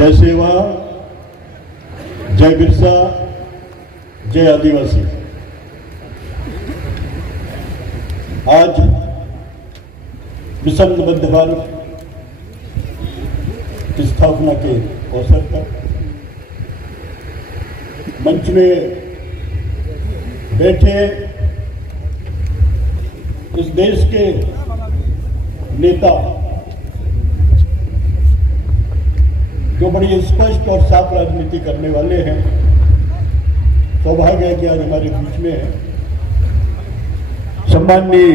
जय सेवा, जय बिरसा, जय आदिवासी। आज मिशन मध्य भारत की स्थापना के अवसर पर मंच में बैठे इस देश के नेता जो बड़ी स्पष्ट और साफ राजनीति करने वाले हैं, सौभाग्य है कि आज हमारे बीच में है। सम्माननीय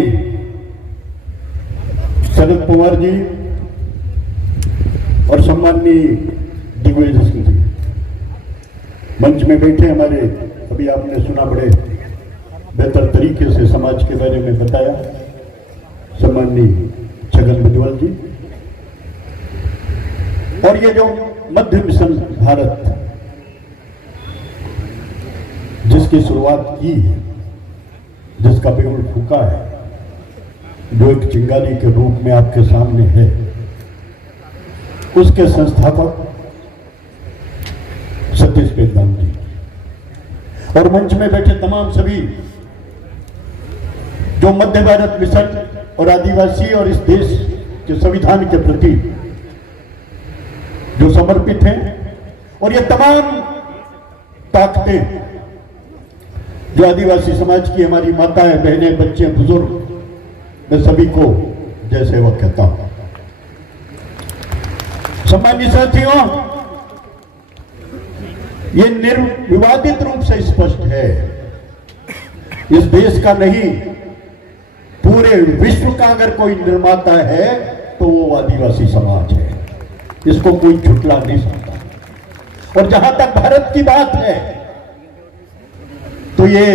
शरद पवार जी और सम्माननीय दिग्विजय सिंह जी मंच में बैठे। हमारे अभी आपने सुना, बड़े बेहतर तरीके से समाज के बारे में बताया सम्माननीय छगन भुजबल जी। और ये जो मध्य मिशन भारत जिसकी शुरुआत की है, जिसका बिगुल फूका है, जो एक चिंगारी के रूप में आपके सामने है, उसके संस्थापक सतीश पेदराम जी और मंच में बैठे तमाम सभी जो मध्य भारत मिशन और आदिवासी और इस देश के संविधान के प्रति जो समर्पित हैं, और ये तमाम ताकतें जो आदिवासी समाज की हमारी माताएं, बहनें, बच्चे, बुजुर्ग, मैं सभी को जय सेवा कहता हूं। सम्मानित साथियों, ये निर्विवादित रूप से स्पष्ट है, इस देश का नहीं पूरे विश्व का अगर कोई निर्माता है तो वो आदिवासी समाज है। इसको कोई झुटला नहीं सकता। और जहां तक भारत की बात है तो ये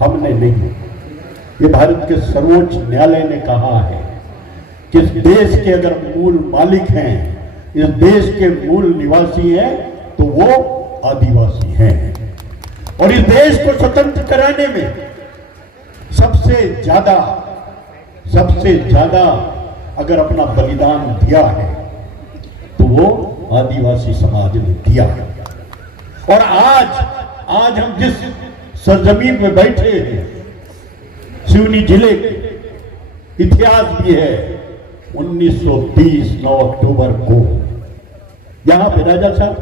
हमने नहीं, ये भारत के सर्वोच्च न्यायालय ने कहा है कि इस देश के अगर मूल मालिक हैं, इस देश के मूल निवासी हैं, तो वो आदिवासी हैं। और इस देश को स्वतंत्र कराने में सबसे ज्यादा अगर अपना बलिदान दिया है तो वो आदिवासी समाज ने दिया है। और आज हम जिस सरजमीन में बैठे हैं, सिवनी जिले के इतिहास भी है। 1920 9 अक्टूबर को यहां पे राजा साहब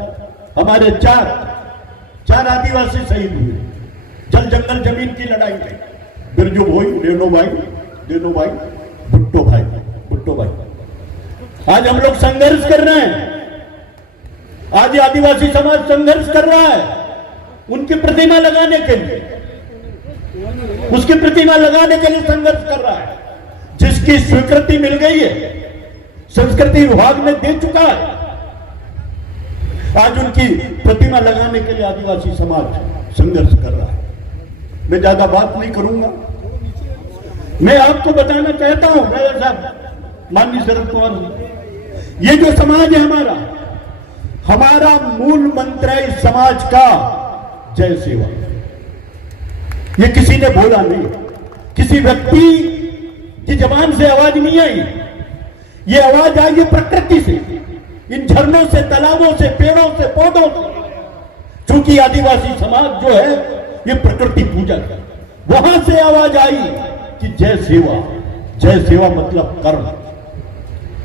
हमारे चार आदिवासी शहीद हुए जल जंगल जमीन की लड़ाई में। बिरजू भाई, रेणु भाई, भुट्टो भाई। आज हम लोग संघर्ष कर रहे हैं, आज आदिवासी समाज संघर्ष कर रहा है उनकी प्रतिमा लगाने के लिए, उसकी प्रतिमा लगाने के लिए संघर्ष कर रहा है, जिसकी स्वीकृति मिल गई है, संस्कृति विभाग ने दे चुका है। आज उनकी प्रतिमा लगाने के लिए आदिवासी समाज संघर्ष कर रहा है। मैं ज्यादा बात नहीं करूंगा, मैं आपको बताना चाहता हूं राजा साहब, माननीय शरद पवार जी, ये जो समाज है हमारा मूल मंत्र है इस समाज का जय सेवा। ये किसी ने बोला नहीं, किसी व्यक्ति की जबान से आवाज नहीं आई, ये आवाज आई है प्रकृति से, इन झरनों से, तालाबों से, पेड़ों से, पौधों से। क्योंकि आदिवासी समाज जो है ये प्रकृति पूजक है, वहां से आवाज आई कि जय सेवा मतलब कर्म।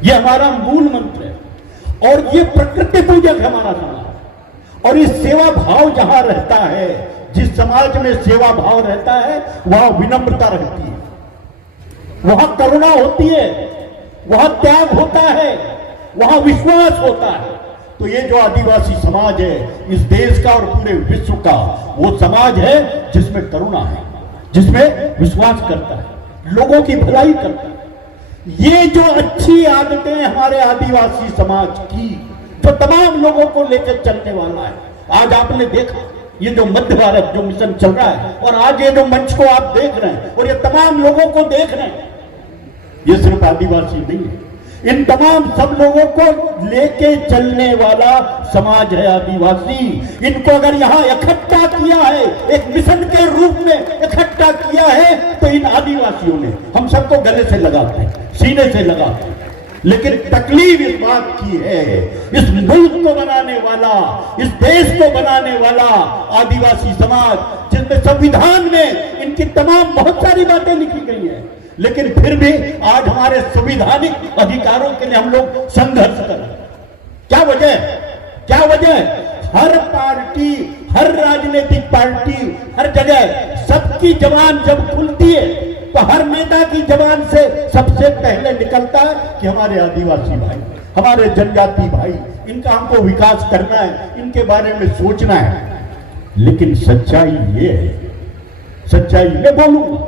ये हमारा मूल मंत्र है और ये प्रकृति पूजक है हमारा समाज। और इस सेवा भाव जहां रहता है, जिस समाज में सेवा भाव रहता है, वहां विनम्रता रहती है, वहां करुणा होती है, वहां त्याग होता है, वहां विश्वास होता है। तो ये जो आदिवासी समाज है इस देश का और पूरे विश्व का, वो समाज है जिसमें करुणा है, जिसमें विश्वास करता है, लोगों की भलाई करता है। ये जो अच्छी आदतें हमारे आदिवासी समाज की, जो तमाम लोगों को लेकर चलने वाला है। आज आपने देखा ये जो मध्य भारत जो मिशन चल रहा है, और आज ये जो मंच को आप देख रहे हैं और ये तमाम लोगों को देख रहे हैं, ये सिर्फ आदिवासी नहीं है, इन तमाम सब लोगों को लेके चलने वाला समाज है आदिवासी। इनको अगर यहाँ इकट्ठा किया है, एक मिशन के रूप में इकट्ठा किया है, तो इन आदिवासियों ने हम सबको गले से लगाते हैं, सीने से लगाते हैं। लेकिन तकलीफ इस बात की है, इस मुल्क को बनाने वाला, इस देश को बनाने वाला आदिवासी समाज, जिसमें संविधान में इनकी तमाम बहुत सारी बातें लिखी गई है, लेकिन फिर भी आज हमारे संविधानिक अधिकारों के लिए हम लोग संघर्ष कर रहे हैं। क्या वजह है? क्या वजह है? हर पार्टी, हर राजनीतिक पार्टी, हर जगह सबकी जबान जब खुलती है तो हर नेता की जबान से सबसे पहले निकलता है कि हमारे आदिवासी भाई, हमारे जनजाति भाई, इनका हमको विकास करना है, इनके बारे में सोचना है। लेकिन सच्चाई ये है, सच्चाई मैं बोलूंगा,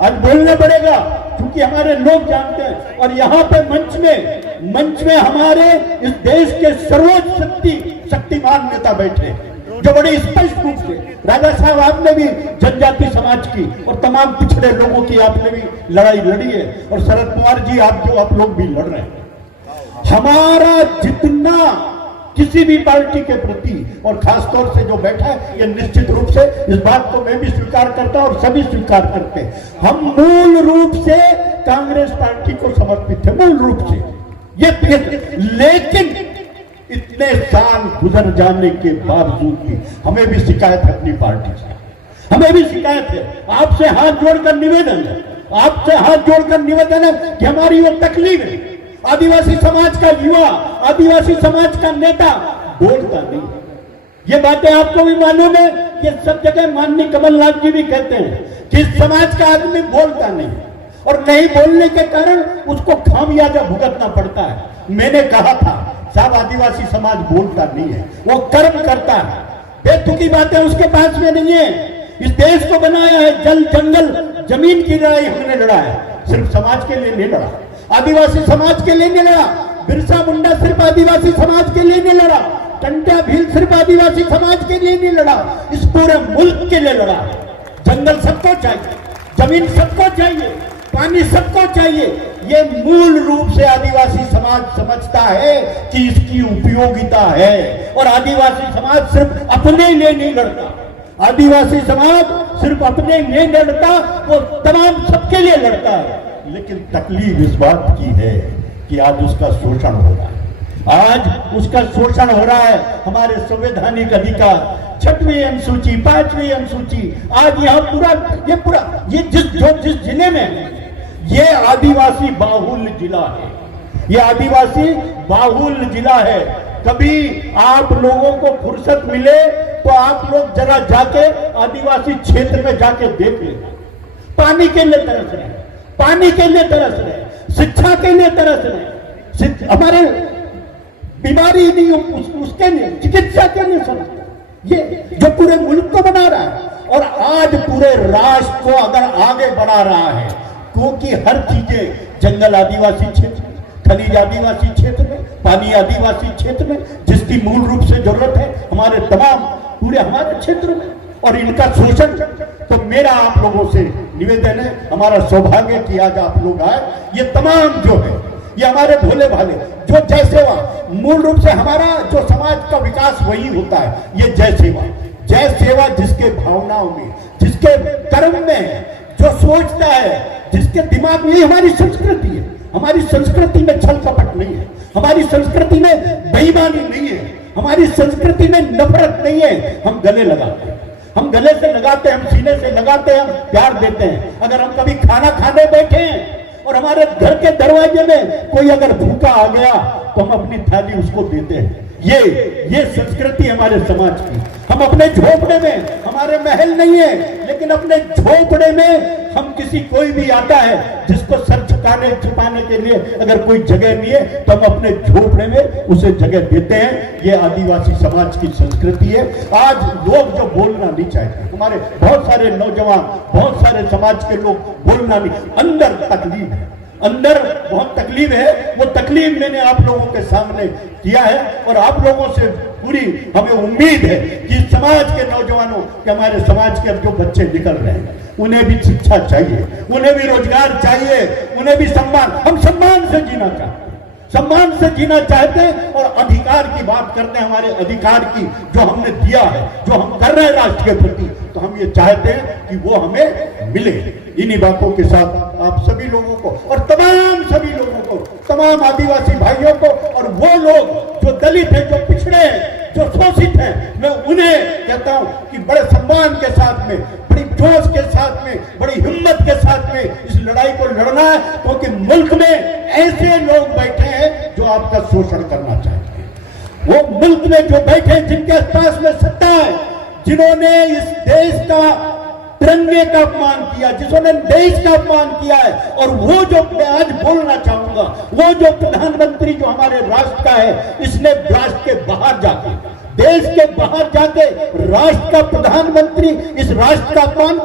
आज बोलना पड़ेगा क्योंकि हमारे लोग जानते हैं। और यहाँ पे मंच में हमारे इस देश के सर्वोच्च शक्तिमान नेता बैठे जो बड़े स्पष्ट रूप से, राजा साहब आपने भी जनजाति समाज की और तमाम पिछड़े लोगों की आपने भी लड़ाई लड़ी है, और शरद पवार जी आप लोग भी लड़ रहे हैं। हमारा जितना किसी भी पार्टी के प्रति, और खासतौर से जो बैठा है, ये निश्चित रूप से इस बात को मैं भी स्वीकार करता हूं और सभी स्वीकार करते हैं, हम मूल रूप से कांग्रेस पार्टी को समर्पित है, मूल रूप से ये। लेकिन इतने साल गुजर जाने के बावजूद भी हमें भी शिकायत है अपनी पार्टी से, हमें भी शिकायत है। आपसे हाथ जोड़कर निवेदन है, आपसे हाथ जोड़कर निवेदन है कि हमारी वो तकलीफ है। आदिवासी समाज का युवा, आदिवासी समाज का नेता बोलता नहीं। ये बातें आपको भी मालूम है, ये सब जगह माननीय कमलनाथ जी भी कहते हैं कि इस समाज का आदमी बोलता नहीं, और नहीं बोलने के कारण उसको खामियाजा भुगतना पड़ता है। मैंने कहा था साहब, आदिवासी समाज बोलता नहीं है, वो कर्म करता है, बेतुकी बातें उसके पास में नहीं है। इस देश को बनाया है, जल जंगल जमीन की लड़ाई हमने लड़ा है, सिर्फ समाज के लिए नहीं लड़ा, आदिवासी समाज के लिए नहीं लड़ा। बिरसा मुंडा सिर्फ आदिवासी समाज के लिए नहीं लड़ा, टंट्या भील सिर्फ आदिवासी समाज के लिए नहीं लड़ा, इस पूरे मुल्क के लिए लड़ा। जंगल सबको चाहिए, जमीन सबको चाहिए, पानी सबको चाहिए। ये मूल रूप से आदिवासी समाज समझता है कि इसकी उपयोगिता है, और आदिवासी समाज सिर्फ अपने लिए नहीं लड़ता, आदिवासी समाज सिर्फ अपने लिए लड़ता, वो तमाम सबके लिए लड़ता है। लेकिन तकलीफ इस बात की है कि आज उसका शोषण हो रहा है, आज उसका शोषण हो रहा है। हमारे संवैधानिक अधिकार, 6वीं अनुसूची, 5वीं अनुसूची, आज यहाँ पूरा ये जिस जिले में, ये आदिवासी बाहुल्य जिला है, ये आदिवासी बाहुल्य जिला है। कभी आप लोगों को फुर्सत मिले तो आप लोग जरा जाके आदिवासी क्षेत्र में जाके देख ले, पानी के लिए तरस रहे, पानी के लिए तरस रहे, शिक्षा के लिए तरस रहे, हमारे बीमारी नहीं उसके लिए, चिकित्सा के लिए समझता, ये जो पूरे मुल्क को बना रहा है, और आज पूरे राष्ट्र को अगर आगे बढ़ा रहा है, क्योंकि हर चीजें, जंगल आदिवासी क्षेत्र में, खनिज आदिवासी क्षेत्र में, पानी आदिवासी क्षेत्र में, जिसकी मूल रूप से जरूरत है हमारे तमाम पूरे हमारे क्षेत्र में, और इनका शोषण। तो मेरा आप लोगों से निवेदन है, हमारा सौभाग्य कि आज आप लोग आए। ये तमाम जो है, ये हमारे भोले भाले जो जय सेवा, मूल रूप से हमारा जो समाज का विकास वही होता है, ये जय सेवा जिसके भावनाओं में, जिसके कर्म में है, जो सोचता है, जिसके दिमाग में, हमारी संस्कृति है। हमारी संस्कृति में छल कपट नहीं है, हमारी संस्कृति में बेईमानी नहीं है, हमारी संस्कृति में नफरत नहीं है। हम गले लगाते हैं, हम गले से लगाते हैं, हम सीने से लगाते हैं, हम प्यार देते हैं। अगर हम कभी खाना खाने बैठे हैं और हमारे घर के दरवाजे में कोई अगर भूखा आ गया तो हम अपनी थाली उसको देते हैं। ये संस्कृति हमारे समाज की। हम अपने झोपड़े में, हमारे महल नहीं है, लेकिन अपने झोपड़े में हम कोई भी आता है जिसको सर छुपाने के लिए अगर कोई जगह नहीं है तो हम अपने झोपड़े में उसे जगह देते हैं। ये आदिवासी समाज की संस्कृति है। आज लोग जो बोलना नहीं चाहते, हमारे बहुत सारे नौजवान, बहुत सारे समाज के लोग बोलना नहीं, अंदर तकलीफ है, अंदर बहुत तकलीफ है। वो तकलीफ मैंने आप लोगों के सामने किया है, और आप लोगों से पूरी हमें उम्मीद है कि समाज के नौजवानों के, हमारे समाज के जो बच्चे निकल रहे हैं, उन्हें भी शिक्षा चाहिए, उन्हें भी रोजगार चाहिए, उन्हें भी सम्मान। हम सम्मान से जीना चाहते हैं, सम्मान से जीना चाहते हैं, और अधिकार की बात करते हैं, हमारे अधिकार की जो हमने दिया है, जो हम कर रहे हैं राष्ट्र के प्रति, तो हम ये चाहते हैं कि वो हमें मिले। इन्हीं बातों के साथ आप सभी लोगों को और तमाम सभी लोगों को तमाम आदिवासी भाइयों को, और वो लोग जो दलित हैं, जो पिछड़े हैं, जो शोषित हैं, मैं उन्हें कहता हूं कि बड़े सम्मान के साथ में, बड़ी जोश के साथ में, बड़ी हिम्मत के साथ में इस लड़ाई को लड़ना है, क्योंकि मुल्क में ऐसे लोग बैठे हैं जो आपका शोषण करना चाहते हैं। वो मुल्क में जो बैठे हैं, जिनके पास में सत्ता है, जिन्होंने इस देश का तिरंगे का अपमान किया, जिन्होंने देश का अपमान किया है, और वो जो मैं आज बोलना चाहूंगा, वो जो प्रधानमंत्री जो हमारे राष्ट्र का है, इसने राष्ट्र के बाहर जाके, देश के बाहर जाके राष्ट्र का प्रधानमंत्री इस राष्ट्र का अपमान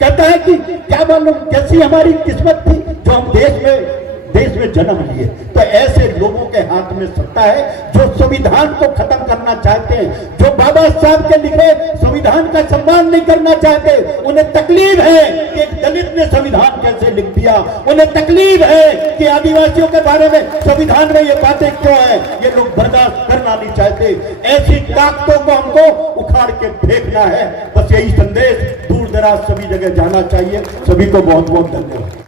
कहता है कि क्या मालूम कैसी हमारी किस्मत थी जो हम देश में जन्म लिए। तो ऐसे लोगों के हाथ में सत्ता है जो संविधान को खत्म करना चाहते हैं, जो बाबा साहब के लिखे संविधान का सम्मान नहीं करना चाहते। उन्हें तकलीफ है कि एक दलित ने संविधान कैसे लिख दिया, उन्हें तकलीफ है कि आदिवासियों के बारे में संविधान में ये बातें क्यों है, ये लोग बर्दाश्त करना नहीं चाहते। ऐसी ताकतों को हमको उखाड़ के फेंकना है। बस यही संदेश दूर दराज सभी जगह जाना चाहिए। सभी को बहुत बहुत धन्यवाद।